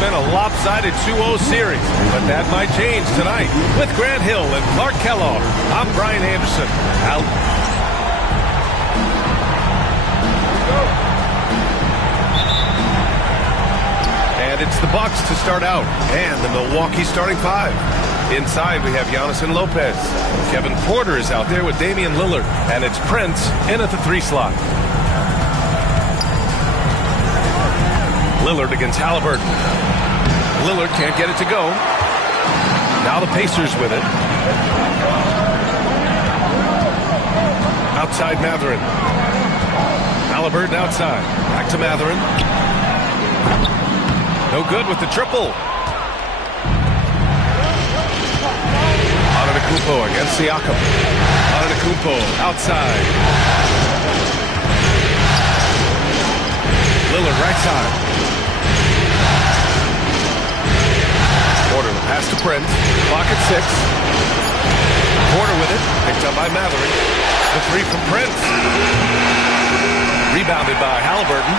been a lopsided 2-0 series, but that might change tonight. With Grant Hill and Clark Kellogg, I'm Brian Anderson. Out. And it's the Bucks to start out, and the Milwaukee starting five. Inside, we have Giannis and Lopez. Kevin Porter is out there with Damian Lillard, and it's Prince in at the 3 slot. Lillard against Halliburton. Lillard can't get it to go. Now the Pacers with it. Outside Mathurin. Halliburton outside. Back to Mathurin. No good with the triple. Antetokounmpo against Siakam. Antetokounmpo outside. Lillard right side. Porter the pass to Prince. Clock at 6. Porter with it. Picked up by Mathurin. The 3 from Prince. Rebounded by Halliburton.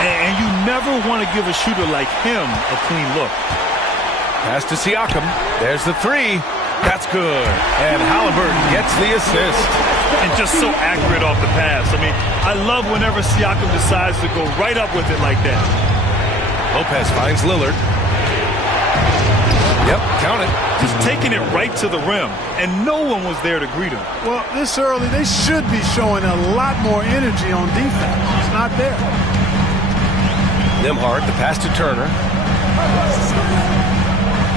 And you never want to give a shooter like him a clean look. Pass to Siakam. There's the 3. That's good. And Halliburton gets the assist. And just so accurate off the pass. I mean, I love whenever Siakam decides to go right up with it like that. Lopez finds Lillard. Yep, count it. Just taking it right to the rim, and no one was there to greet him. Well, this early, they should be showing a lot more energy on defense. It's not there. Nembhard, the pass to Turner.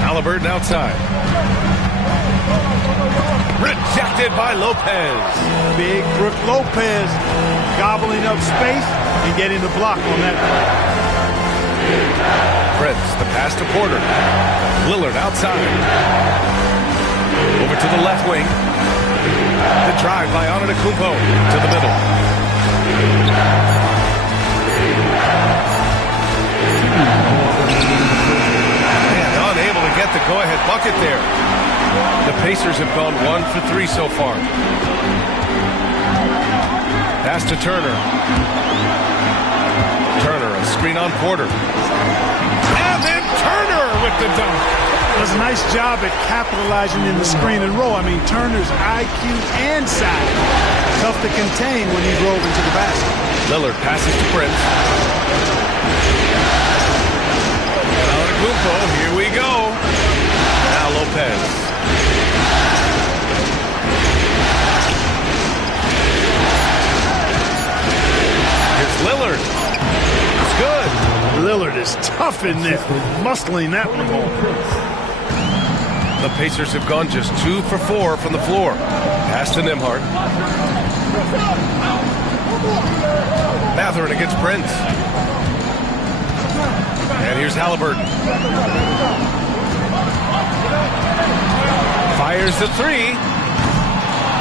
Halliburton outside. Rejected by Lopez. Big Brook Lopez gobbling up space and getting the block on that play. Prince, the pass to Porter. Lillard outside. Over to the left wing. The drive by Antetokounmpo to the middle. Man, unable to get the go-ahead bucket there. The Pacers have gone 1 for 3 so far. Pass to Turner. Turner, a screen on Porter. And then Turner with the dunk. Does a nice job at capitalizing in the screen and roll. I mean, Turner's IQ and size. Tough to contain when he drove into the basket. Lillard passes to Prince. And Antetokounmpo, here we go. Now Lopez. Here's Lillard. It's good. Lillard is tough in there, muscling that one home. The Pacers have gone just 2 for 4 from the floor. Pass to Nembhard. Mathurin against Prince. And here's Halliburton. Fires the 3.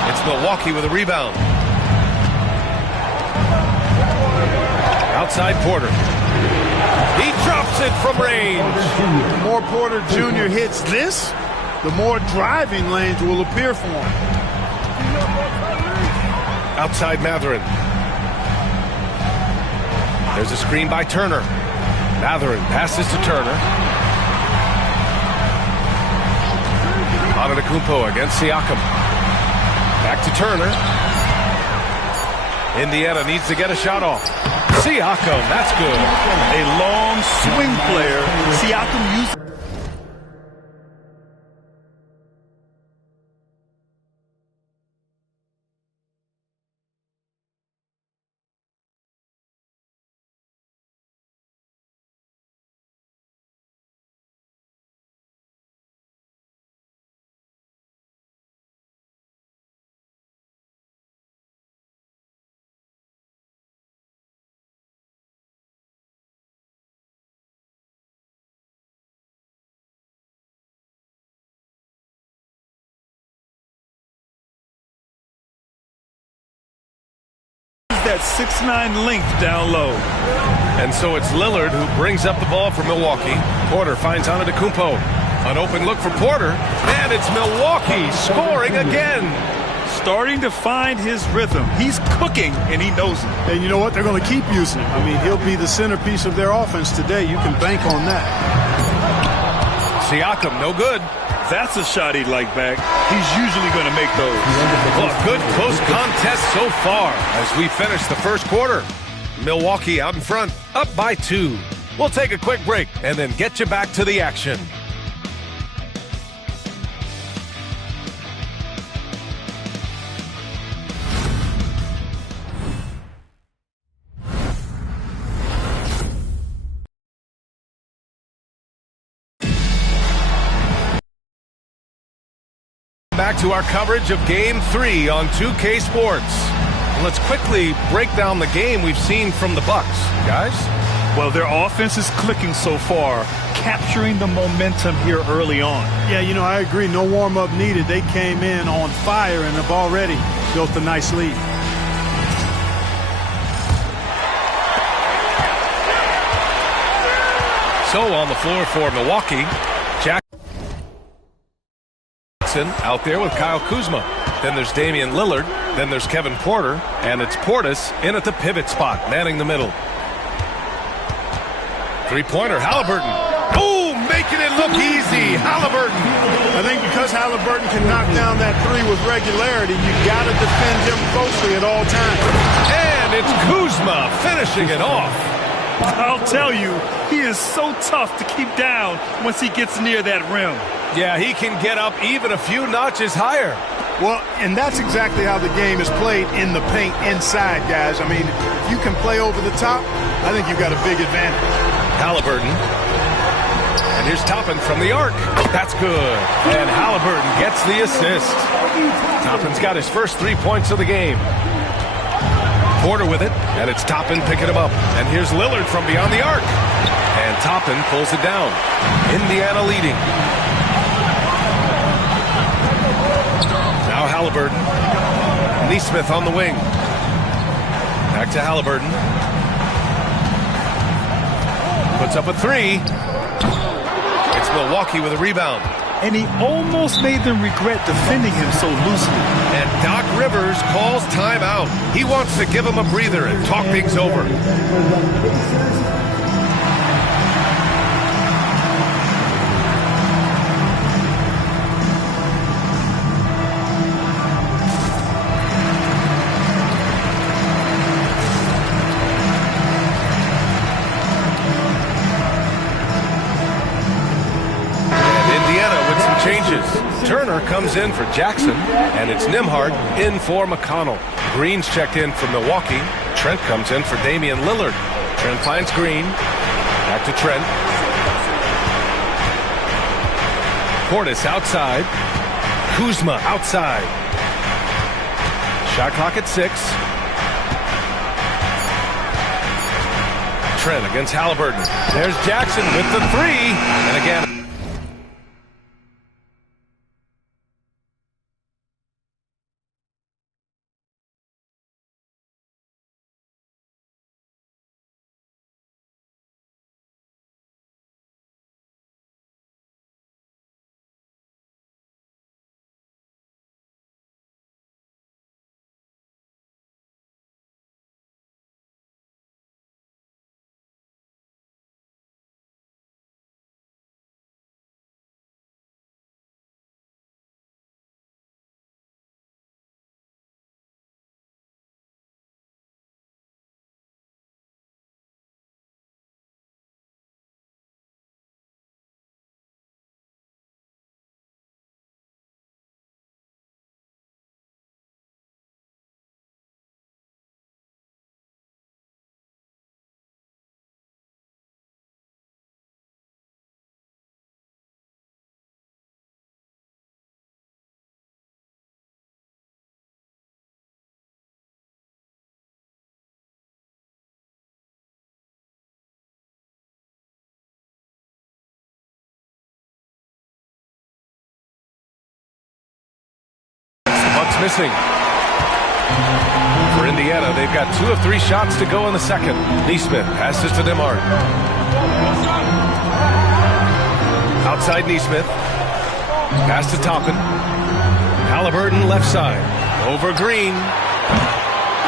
It's Milwaukee with a rebound. Outside Porter. He drops it from range. The more Porter Jr. hits this, the more driving lanes will appear for him. Outside Mathurin. There's a screen by Turner. Mathurin passes to Turner. Antetokounmpo against Siakam. Back to Turner. Indiana needs to get a shot off. Siakam, that's good. A long swing player. Siakam used. That 6'9" length down low. And so it's Lillard who brings up the ball for Milwaukee. Porter finds Antetokounmpo. An open look for Porter. And it's Milwaukee scoring again. Starting to find his rhythm. He's cooking, and he knows it. And you know what? They're going to keep using him. I mean, he'll be the centerpiece of their offense today. You can bank on that. Siakam, no good. That's a shot he'd like back. He's usually going to make those. Well, a good close contest so far as we finish the first quarter. Milwaukee out in front, up by 2. We'll take a quick break and then get you back to the action. Back to our coverage of Game 3 on 2K Sports. Let's quickly break down the game we've seen from the Bucks, guys. Well, their offense is clicking so far, capturing the momentum here early on. Yeah, you know, I agree. No warm-up needed. They came in on fire and have already built a nice lead. So on the floor for Milwaukee, out there with Kyle Kuzma. Then there's Damian Lillard. Then there's Kevin Porter. And it's Portis in at the pivot spot, manning the middle. Three-pointer, Halliburton. Oh, making it look easy. Halliburton. I think because Halliburton can knock down that three with regularity, you got to defend him closely at all times. And it's Kuzma finishing it off. I'll tell you, he is so tough to keep down once he gets near that rim. Yeah, he can get up even a few notches higher. Well, and that's exactly how the game is played in the paint inside, guys. I mean, if you can play over the top, I think you've got a big advantage. Halliburton. And here's Toppin from the arc. That's good. And Halliburton gets the assist. Toppin's got his first 3 points of the game. Porter with it, and it's Toppin picking him up. And here's Lillard from beyond the arc. And Toppin pulls it down. Indiana leading. Now Halliburton. Nesmith on the wing. Back to Halliburton. Puts up a three. It's Milwaukee with a rebound. And he almost made them regret defending him so loosely. And Doc Rivers calls timeout. He wants to give him a breather and talk things over. Changes. Turner comes in for Jackson, and it's Nembhard in for McConnell. Green's checked in for Milwaukee. Trent comes in for Damian Lillard. Trent finds Green. Back to Trent. Portis outside. Kuzma outside. Shot clock at 6. Trent against Halliburton. There's Jackson with the three. And again, missing. For Indiana, they've got 2 of 3 shots to go in the second. Nesmith passes to Nembhard. Outside Nesmith. Pass to Toppin. Halliburton left side. Over Green.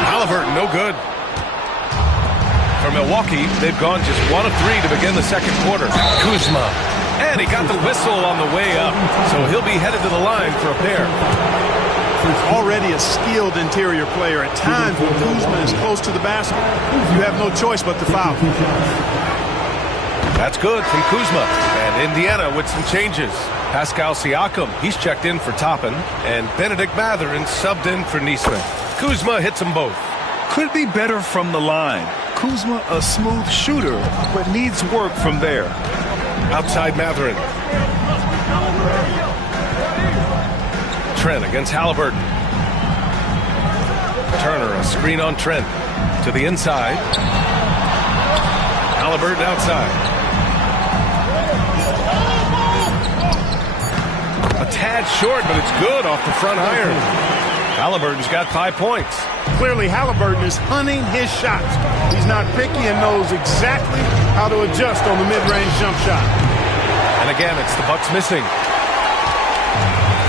Halliburton no good. For Milwaukee, they've gone just 1 of 3 to begin the second quarter. Kuzma. And he got the whistle on the way up, so he'll be headed to the line for a pair. Already a skilled interior player. At times when Kuzma is close to the basket, you have no choice but to foul. That's good from Kuzma. And Indiana with some changes. Pascal Siakam, he's checked in for Toppin. And Benedict Mathurin subbed in for Nesmith. Kuzma hits them both. Could be better from the line. Kuzma, a smooth shooter, but needs work from there. Outside Mathurin. Trent against Halliburton. Turner, a screen on Trent. To the inside. Halliburton outside. A tad short, but it's good off the front iron. Halliburton's got 5 points. Clearly, Halliburton is hunting his shots. He's not picky and knows exactly how to adjust on the mid-range jump shot. And again, it's the Bucks missing.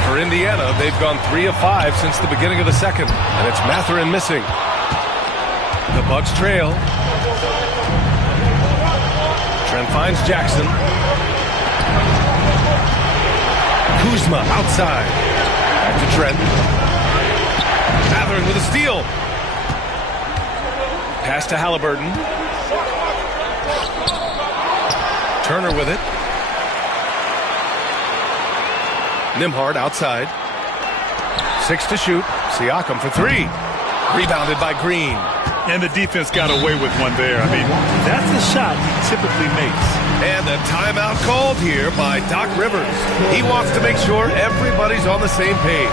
For Indiana, they've gone 3 of 5 since the beginning of the second, and it's Mathurin missing. The Bucks trail. Trent finds Jackson. Kuzma outside. Back to Trent. Mathurin with a steal. Pass to Halliburton. Turner with it. Nembhard outside. 6 to shoot. Siakam for 3. Rebounded by Green. And the defense got away with one there. I mean, that's the shot he typically makes. And a timeout called here by Doc Rivers. He wants to make sure everybody's on the same page.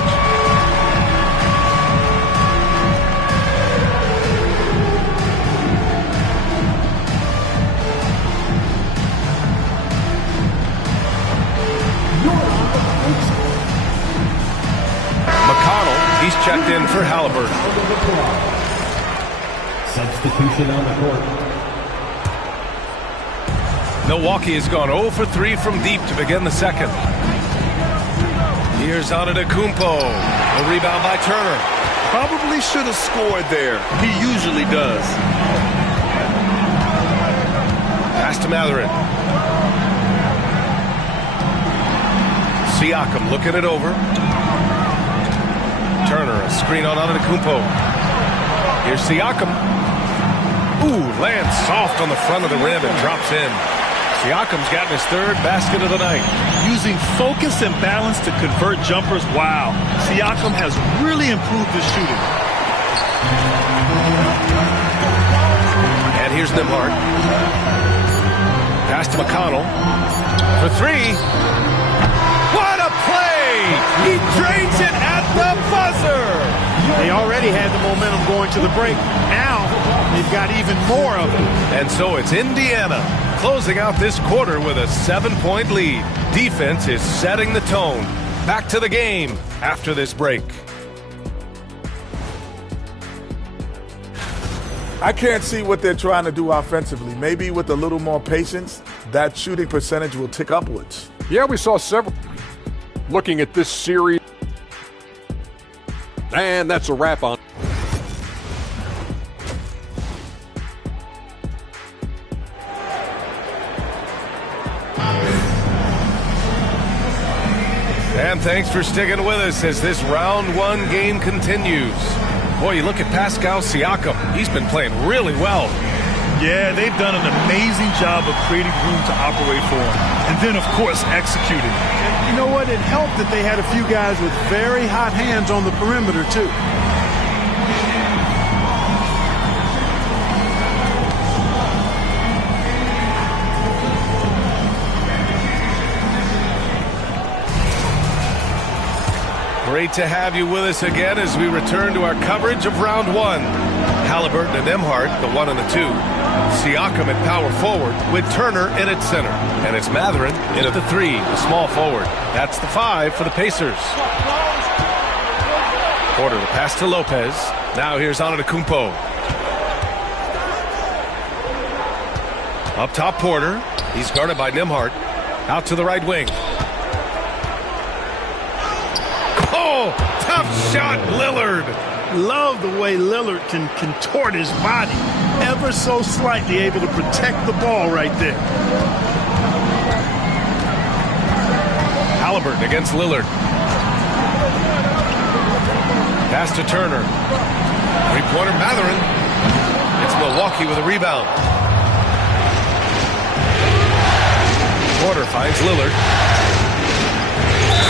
He's checked in for Halliburton. Substitution on the court. Milwaukee has gone 0 for 3 from deep to begin the second. Here's Antetokounmpo. A rebound by Turner. Probably should have scored there. He usually does. Pass to Mathurin. Siakam looking it over. Turner, a screen on Antetokounmpo. Here's Siakam. Ooh, lands soft on the front of the rim and drops in. Siakam's gotten his 3rd basket of the night. Using focus and balance to convert jumpers. Wow. Siakam has really improved his shooting. And here's Nembhard. Pass to McConnell. For 3. What a play! He drains it at the buzzer! They already had the momentum going to the break. Now, they've got even more of it. And so it's Indiana closing out this quarter with a 7-point lead. Defense is setting the tone. Back to the game after this break. I can't see what they're trying to do offensively. Maybe with a little more patience, that shooting percentage will tick upwards. Yeah, we saw several. Looking at this series. And that's a wrap on. And thanks for sticking with us as this round 1 game continues. Boy, you look at Pascal Siakam. He's been playing really well. Yeah, they've done an amazing job of creating room to operate for him. And then, of course, executing. And you know what? It helped that they had a few guys with very hot hands on the perimeter, too. Great to have you with us again as we return to our coverage of round 1. Halliburton and Nembhard, the 1 and the 2. Siakam at power forward with Turner in at center. And it's Mathurin in at the 3, the small forward. That's the 5 for the Pacers. Porter the pass to Lopez. Now here's Antetokounmpo. Up top Porter. He's guarded by Nembhard. Out to the right wing. Oh, tough shot, Lillard. Love the way Lillard can contort his body ever so slightly, able to protect the ball right there. Halliburton against Lillard. Pass to Turner. Three-pointer Mathurin. It's Milwaukee with a rebound. Porter finds Lillard.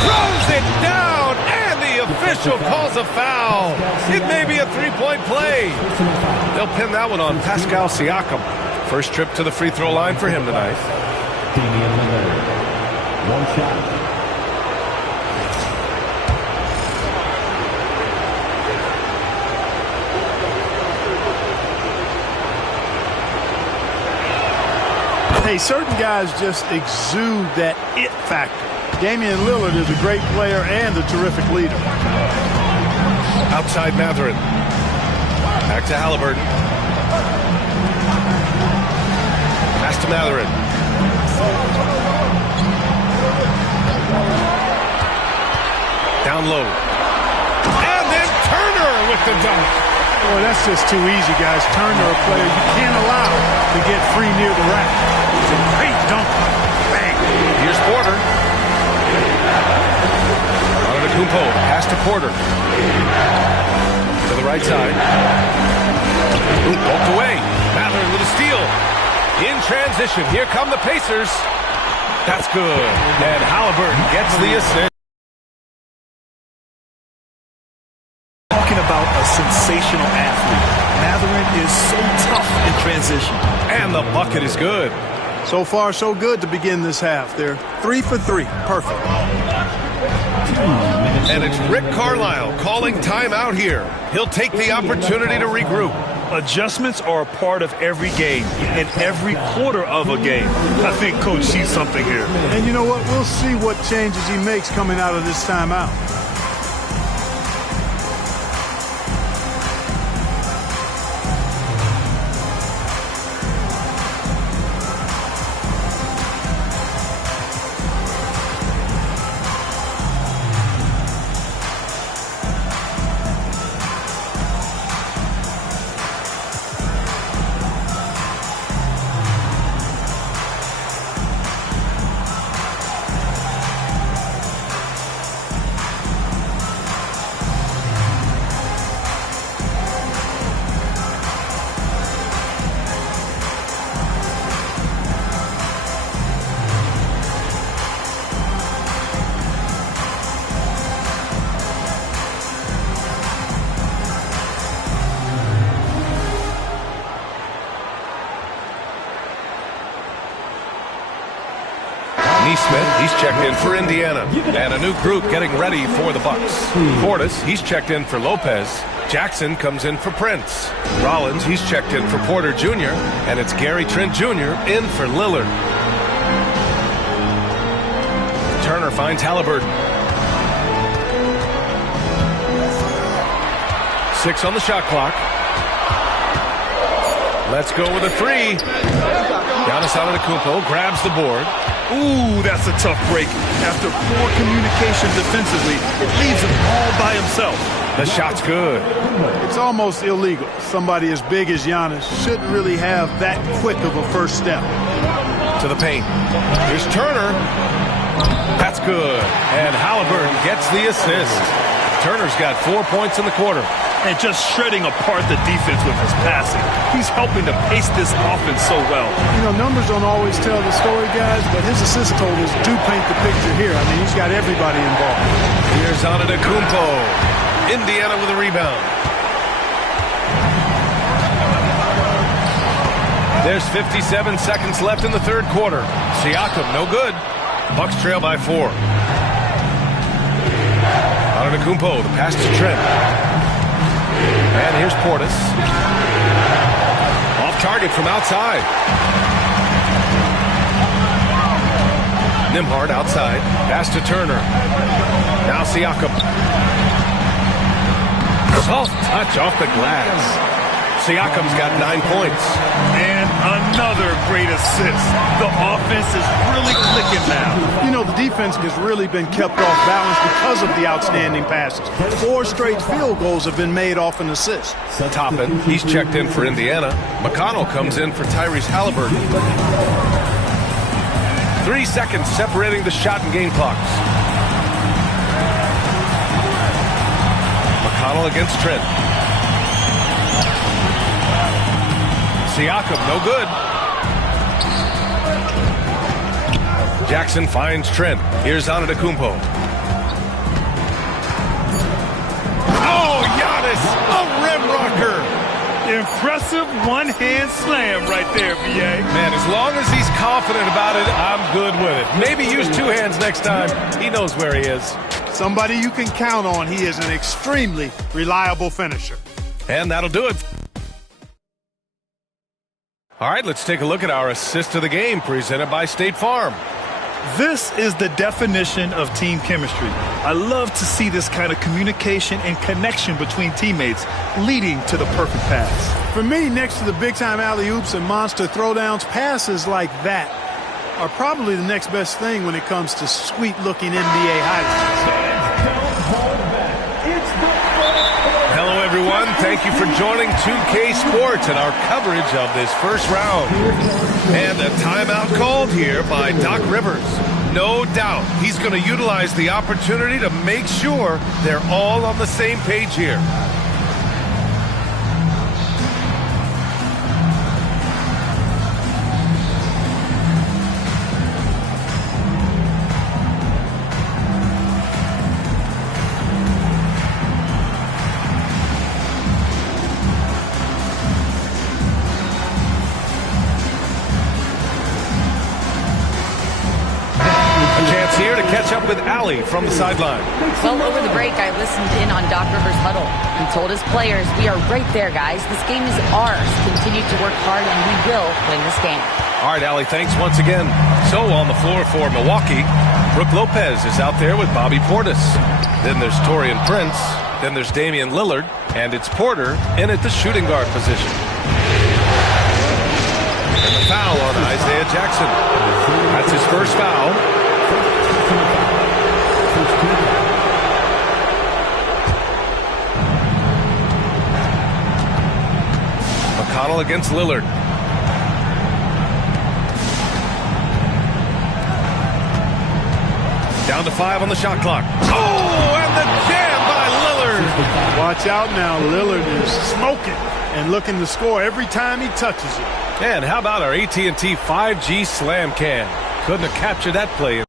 Throws it down, and the official calls a foul. It may be a three-point play. They'll pin that one on Pascal Siakam. First trip to the free throw line for him tonight. Damian Lillard. One shot. Hey, certain guys just exude that it factor. Damian Lillard is a great player and a terrific leader. Outside Mathurin. Back to Halliburton. Pass to Mathurin. Down low. And then Turner with the dunk. Boy, that's just too easy, guys. Turner, a player you can't allow to get free near the rack. It's a great dunk. Bang. Here's Porter. Antetokounmpo, pass to Porter. To the right side. Ooh, poked away. Mathurin with a steal. In transition, here come the Pacers. That's good. And Halliburton gets the assist. Talking about a sensational athlete. Mathurin is so tough in transition. And the bucket is good. So far, so good to begin this half. They're 3 for 3. Perfect. And it's Rick Carlisle calling timeout here. He'll take the opportunity to regroup. Adjustments are a part of every game and every quarter of a game. I think Coach sees something here. And you know what? We'll see what changes he makes coming out of this timeout. Smith, he's checked in for Indiana. And a new group getting ready for the Bucks. Portis, he's checked in for Lopez. Jackson comes in for Prince. Rollins, he's checked in for Porter Jr. And it's Gary Trent Jr. in for Lillard. Turner finds Halliburton. 6 on the shot clock. Let's go with a three. Giannis Antetokounmpo grabs the board. Ooh, that's a tough break. After poor communication defensively, it leaves him all by himself. The shot's good. It's almost illegal. Somebody as big as Giannis shouldn't really have that quick of a first step. To the paint. Here's Turner. That's good. And Halliburton gets the assist. Turner's got 4 points in the quarter. And just shredding apart the defense with his passing. He's helping to pace this offense so well. You know, numbers don't always tell the story, guys, but his assist totals do paint the picture here. I mean, he's got everybody involved. Here's Antetokounmpo. Indiana with a rebound. There's 57 seconds left in the third quarter. Siakam, no good. Bucks trail by 4. Antetokounmpo, the pass to Trent. And here's Portis. Off target from outside. Nembhard outside. Pass to Turner. Now Siakam. Soft touch off the glass. Siakam's got 9 points. And another great assist. The offense is really clicking now. You know, the defense has really been kept off balance because of the outstanding passes. 4 straight field goals have been made off an assist. Toppin, he's checked in for Indiana. McConnell comes in for Tyrese Halliburton. 3 seconds separating the shot and game clocks. McConnell against Trent. Siakam, no good. Jackson finds Trent. Here's Antetokounmpo. Oh, Giannis, a rim rocker. Impressive one-hand slam right there, B.A. Man, as long as he's confident about it, I'm good with it. Maybe use two hands next time. He knows where he is. Somebody you can count on. He is an extremely reliable finisher. And that'll do it. All right, let's take a look at our assist of the game presented by State Farm. This is the definition of team chemistry. I love to see this kind of communication and connection between teammates leading to the perfect pass. For me, next to the big-time alley-oops and monster throwdowns, passes like that are probably the next best thing when it comes to sweet-looking NBA highlights. Hello, everyone. Thank you for joining 2K Sports and our coverage of this first round. And a timeout called here by Doc Rivers. No doubt he's going to utilize the opportunity to make sure they're all on the same page here. Here to catch up with Allie from the sideline. Well, over the break, I listened in on Doc Rivers' huddle. He told his players, we are right there, guys. This game is ours. Continue to work hard, and we will win this game. All right, Allie, thanks once again. So on the floor for Milwaukee, Brook Lopez is out there with Bobby Portis. Then there's Taurean Prince. Then there's Damian Lillard. And it's Porter in at the shooting guard position. And the foul on Isaiah Jackson. That's his first foul. McConnell against Lillard. Down to 5 on the shot clock. Oh, and the jam by Lillard. Watch out now. Lillard is smoking and looking to score every time he touches it. And how about our AT&T 5G slam cam? Couldn't have captured that play.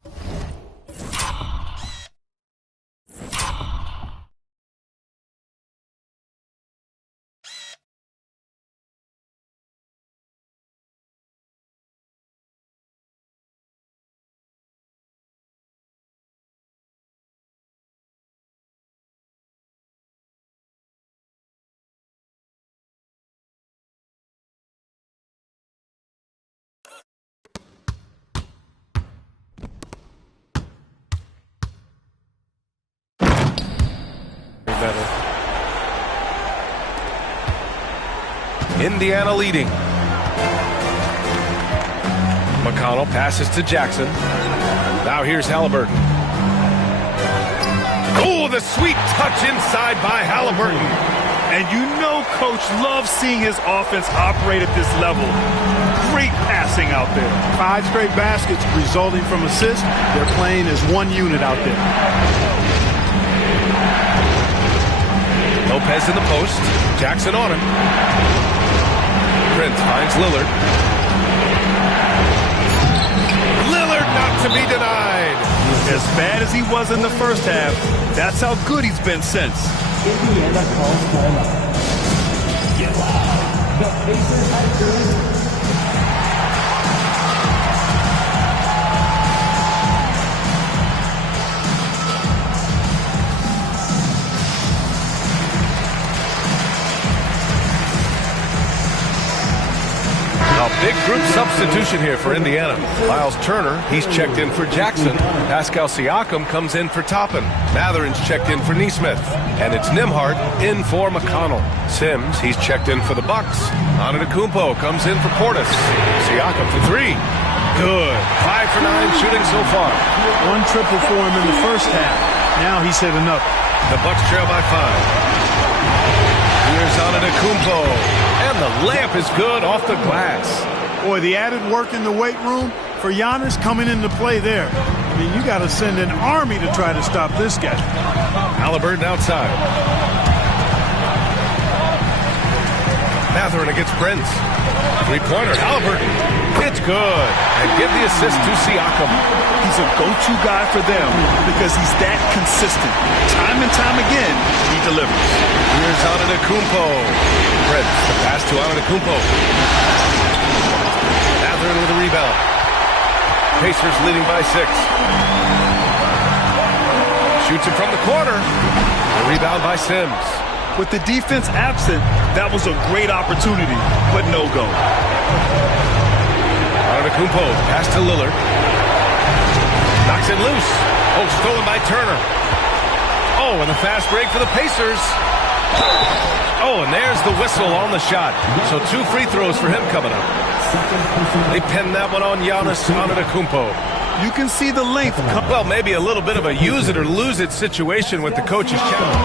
Indiana leading. McConnell passes to Jackson. Now here's Halliburton. Oh, the sweet touch inside by Halliburton. And you know Coach loves seeing his offense operate at this level. Great passing out there. 5 straight baskets resulting from assists. They're playing as one unit out there. Lopez in the post. Jackson on him. Prince finds Lillard. Lillard not to be denied. As bad as he was in the first half, that's how good he's been since. Indiana calls timeout. Get loud. The Pacers Hikers. A big group substitution here for Indiana. Miles Turner, he's checked in for Jackson. Pascal Siakam comes in for Toppin. Matherin's checked in for Nesmith. And it's Nembhard in for McConnell. Sims, he's checked in for the Bucks. Antetokounmpo comes in for Portis. Siakam for 3. Good. 5 for 9 shooting so far. 1 triple for him in the first half. Now he's hit another. The Bucks trail by 5. Here's Antetokounmpo. And the layup is good off the glass. Boy, the added work in the weight room for Giannis coming into play there. I mean, you got to send an army to try to stop this guy. Halliburton outside. Matherin against Prince. Three-pointer, Halliburton. It's good. And give the assist to Siakam. He's a go-to guy for them because he's that consistent. Time and time again, he delivers. Here's Antetokounmpo. Prince, the pass to Antetokounmpo. Matherin with a rebound. Pacers leading by 6. Shoots it from the corner. A rebound by Sims. With the defense absent, that was a great opportunity, but no go. Antetokounmpo, pass to Lillard. Knocks it loose. Oh, stolen by Turner. Oh, and the fast break for the Pacers. Oh, and there's the whistle on the shot. So 2 free throws for him coming up. They pinned that one on Giannis Antetokounmpo. You can see the length. Well, maybe a little bit of a use it or lose it situation with the coach's challenge.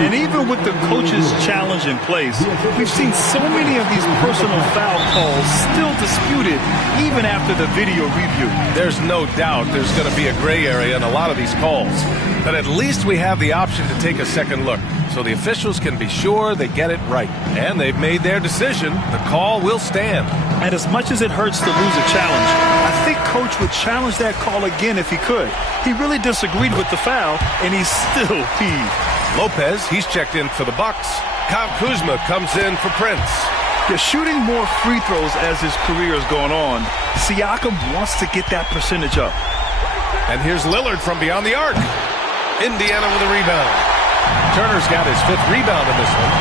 And even with the coach's challenge in place, we've seen so many of these personal foul calls still disputed even after the video review. There's no doubt there's going to be a gray area in a lot of these calls. But at least we have the option to take a second look, so the officials can be sure they get it right. And they've made their decision. The call will stand. And as much as it hurts to lose a challenge, I think Coach would challenge that call again if he could. He really disagreed with the foul, and he's still peeved. Lopez, he's checked in for the Bucks. Kyle Kuzma comes in for Prince. They're shooting more free throws as his career is going on. Siakam wants to get that percentage up. And here's Lillard from beyond the arc. Indiana with a rebound. Turner's got his 5th rebound in this one.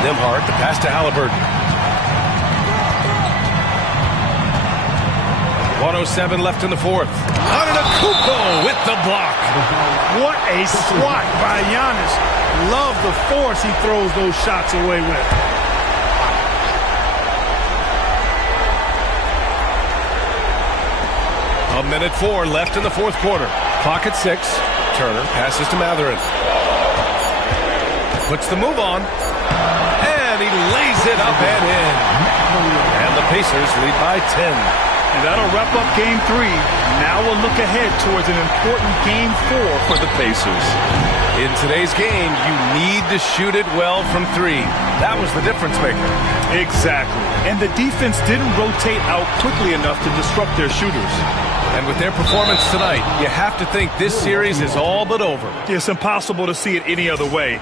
Nembhard, the pass to Halliburton. 1:07 left in the 4th. Antetokounmpo with the block. What a swat by Giannis. Love the force he throws those shots away with. A minute 4 left in the 4th quarter. Clock at 6. Turner passes to Matherin. Puts the move on. And he lays it up and in. And the Pacers lead by 10. And that'll wrap up Game 3. Now we'll look ahead towards an important Game 4 for the Pacers. In today's game, you need to shoot it well from 3. That was the difference maker. Exactly. And the defense didn't rotate out quickly enough to disrupt their shooters. And with their performance tonight, you have to think this series is all but over. It's impossible to see it any other way.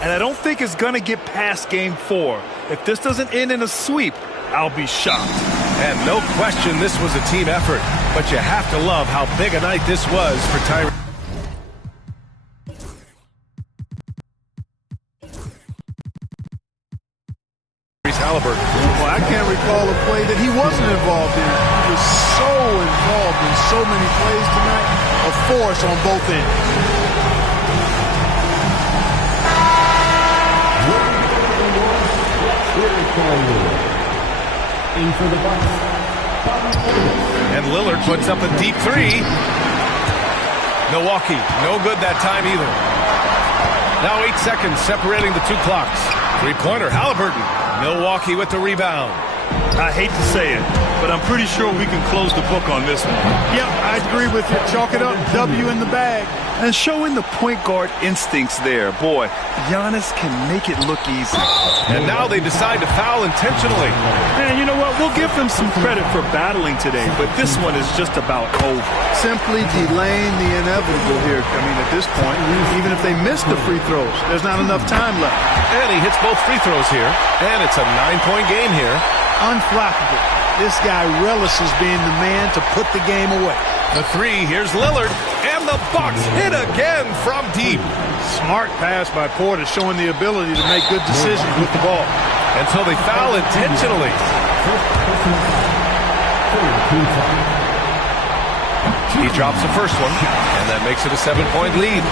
And I don't think it's going to get past Game 4. If this doesn't end in a sweep, I'll be shocked. And no question this was a team effort. But you have to love how big a night this was for Tyrese Halliburton. Well, I can't recall a play that he wasn't involved in. He was so involved in so many plays tonight. A force on both ends. In for the Bucks. And Lillard puts up a deep 3. Milwaukee, no good that time either. Now 8 seconds separating the 2 clocks. Three-pointer, Halliburton. Milwaukee with the rebound. I hate to say it, but I'm pretty sure we can close the book on this one. Yep, I agree with you. Chalk it up. W in the bag. And showing the point guard instincts there. Boy, Giannis can make it look easy. And now they decide to foul intentionally. And you know what? We'll give them some credit for battling today, but this one is just about over. Simply delaying the inevitable here. I mean, at this point, even if they miss the free throws, there's not enough time left. And he hits both free throws here. And it's a 9-point game here. Unflappable. This guy relishes being the man to put the game away. The 3, here's Lillard. And the Bucks hit again from deep. Smart pass by Porter, showing the ability to make good decisions with the ball. And so they foul intentionally. He drops the first one, and that makes it a 7-point lead.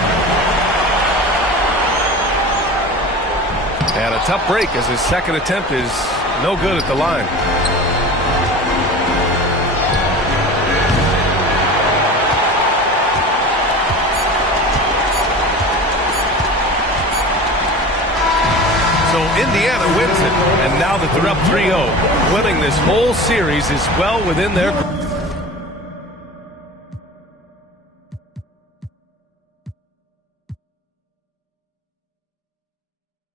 And a tough break as his second attempt is no good at the line. So Indiana wins it, and now that they're up 3-0, winning this whole series is well within their